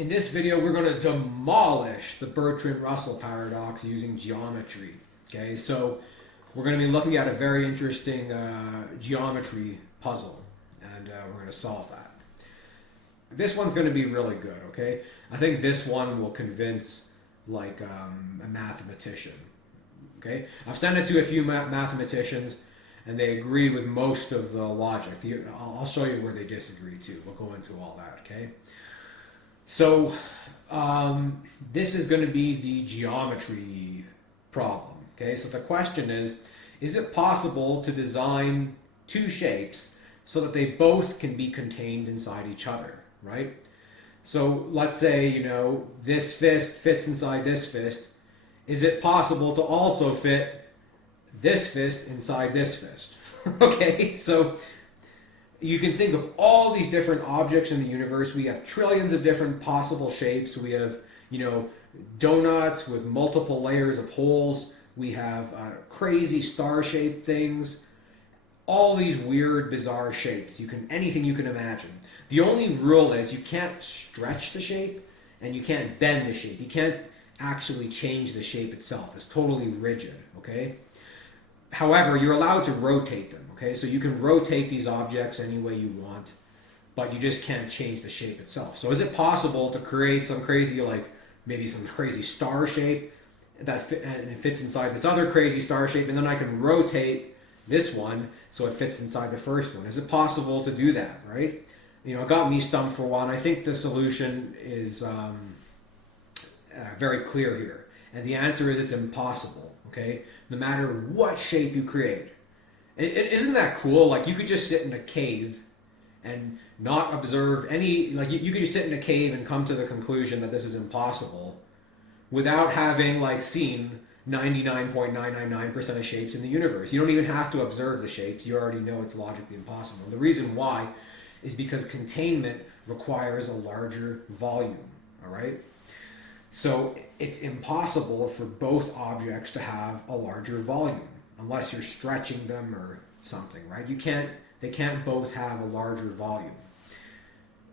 In this video, we're going to demolish the Bertrand Russell paradox using geometry. Okay, so we're going to be looking at a very interesting geometry puzzle, and we're going to solve that. This one's going to be really good, okay? I think this one will convince, like, a mathematician, okay? I've sent it to a few mathematicians, and they agree with most of the logic. I'll show you where they disagree, too. We'll go into all that, okay? So, this is going to be the geometry problem, okay? So the question is it possible to design two shapes so that they both can be contained inside each other, right? So let's say, you know, this fist fits inside this fist. Is it possible to also fit this fist inside this fist? Okay, so you can think of all these different objects in the universe. We have trillions of different possible shapes. We have, you know, donuts with multiple layers of holes. We have crazy star-shaped things. All these weird, bizarre shapes. Anything you can imagine. The only rule is you can't stretch the shape and you can't bend the shape. You can't actually change the shape itself. It's totally rigid, okay? However, you're allowed to rotate them, okay? So you can rotate these objects any way you want, but you just can't change the shape itself. So is it possible to create some crazy, like maybe some crazy star shape and it fits inside this other crazy star shape, and then I can rotate this one so it fits inside the first one? Is it possible to do that, right? You know, it got me stumped for a while, and I think the solution is very clear here. And the answer is it's impossible, okay? No matter what shape you create. Isn't that cool? Like, you could just sit in a cave and not observe any, like, you could just sit in a cave and come to the conclusion that this is impossible without having, like, seen 99.999% of shapes in the universe. You don't even have to observe the shapes. You already know it's logically impossible. And the reason why is because containment requires a larger volume, all right? So it's impossible for both objects to have a larger volume unless you're stretching them or something, right? They can't both have a larger volume.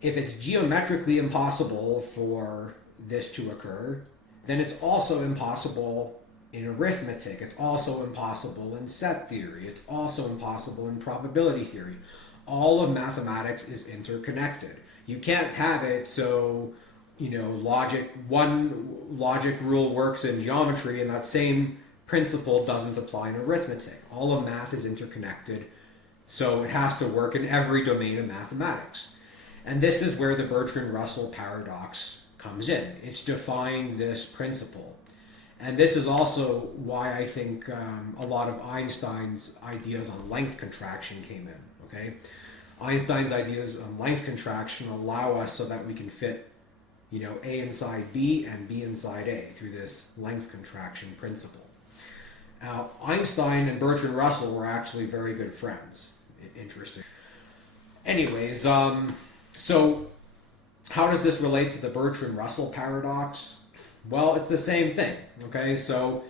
If it's geometrically impossible for this to occur, then it's also impossible in arithmetic. It's also impossible in set theory. It's also impossible in probability theory. All of mathematics is interconnected. You can't have it so, you know, one logic rule works in geometry and that same principle doesn't apply in arithmetic. All of math is interconnected, so it has to work in every domain of mathematics. And this is where the Bertrand Russell paradox comes in. It's defying this principle. And this is also why I think a lot of Einstein's ideas on length contraction came in, okay? Einstein's ideas on length contraction allow us so that we can fit, you know, A inside B and B inside A through this length contraction principle. Now, Einstein and Bertrand Russell were actually very good friends. Interesting. Anyways, so how does this relate to the Bertrand Russell paradox? Well, it's the same thing, okay? So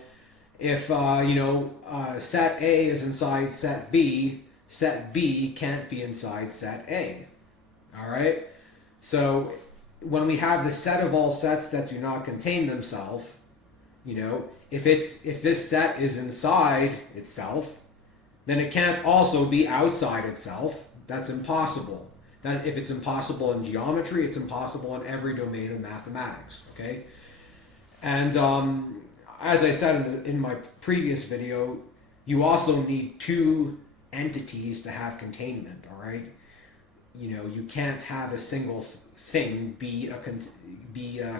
if, you know, set A is inside set B can't be inside set A, all right? So when we have the set of all sets that do not contain themselves, you know, if this set is inside itself, then it can't also be outside itself. That's impossible. That if it's impossible in geometry, it's impossible in every domain of mathematics, okay? And as I said in my previous video, you also need two entities to have containment, all right? You know, you can't have a single thing be a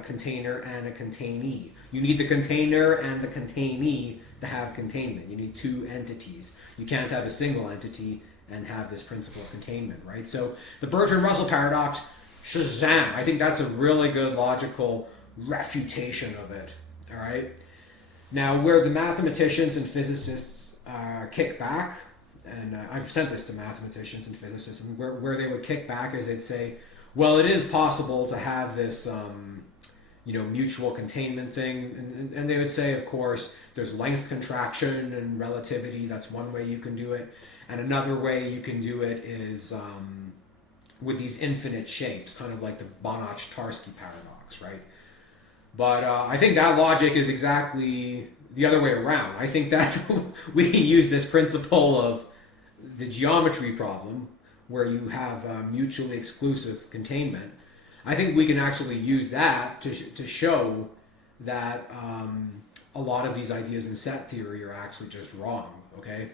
container and a containee. You need the container and the containee to have containment. You need two entities. You can't have a single entity and have this principle of containment, right? So the Bertrand Russell paradox, shazam! I think that's a really good logical refutation of it, all right? Now, where the mathematicians and physicists kick back, and I've sent this to mathematicians and physicists, and where they would kick back is they'd say, well, it is possible to have this, you know, mutual containment thing, and they would say, of course, there's length contraction and relativity. That's one way you can do it, and another way you can do it is with these infinite shapes, kind of like the Banach-Tarski paradox, right? But I think that logic is exactly the other way around. I think that we can use this principle of the geometry problem, where you have mutually exclusive containment. I think we can actually use that to show that a lot of these ideas in set theory are actually just wrong, okay?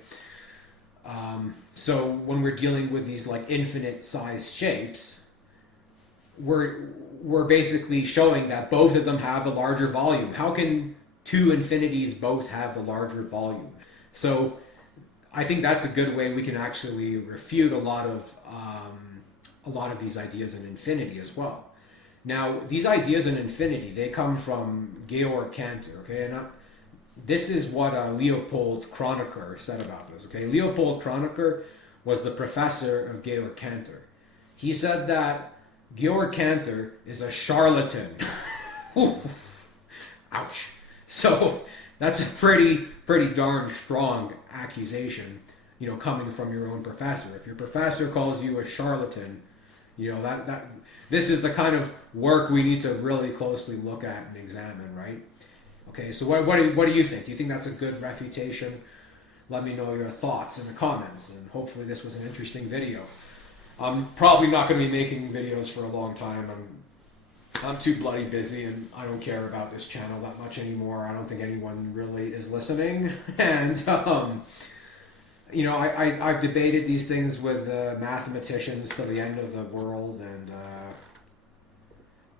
So when we're dealing with these like infinite sized shapes, we're basically showing that both of them have the larger volume. How can two infinities both have the larger volume? So I think that's a good way we can actually refute a lot of these ideas in infinity as well. Now, these ideas in infinity, they come from Georg Cantor, okay? And this is what Leopold Kronecker said about this, okay? Leopold Kronecker was the professor of Georg Cantor. He said that Georg Cantor is a charlatan. Ouch. So that's a pretty darn strong accusation, you know, coming from your own professor. If your professor calls you a charlatan, you know, that this is the kind of work we need to really closely look at and examine, right? Okay, so what do you think? Do you think that's a good refutation? Let me know your thoughts in the comments, and hopefully this was an interesting video. I'm probably not going to be making videos for a long time. I'm too bloody busy, and I don't care about this channel that much anymore. I don't think anyone really is listening. And, you know, I've debated these things with mathematicians till the end of the world, and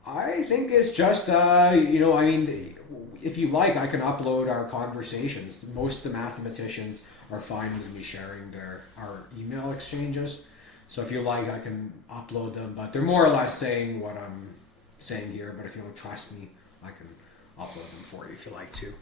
I think it's just, you know, I mean, if you like, I can upload our conversations. Most of the mathematicians are fine with me sharing our email exchanges. So if you like, I can upload them, but they're more or less saying what I'm saying here. But if you don't trust me, I can upload them for you if you like to.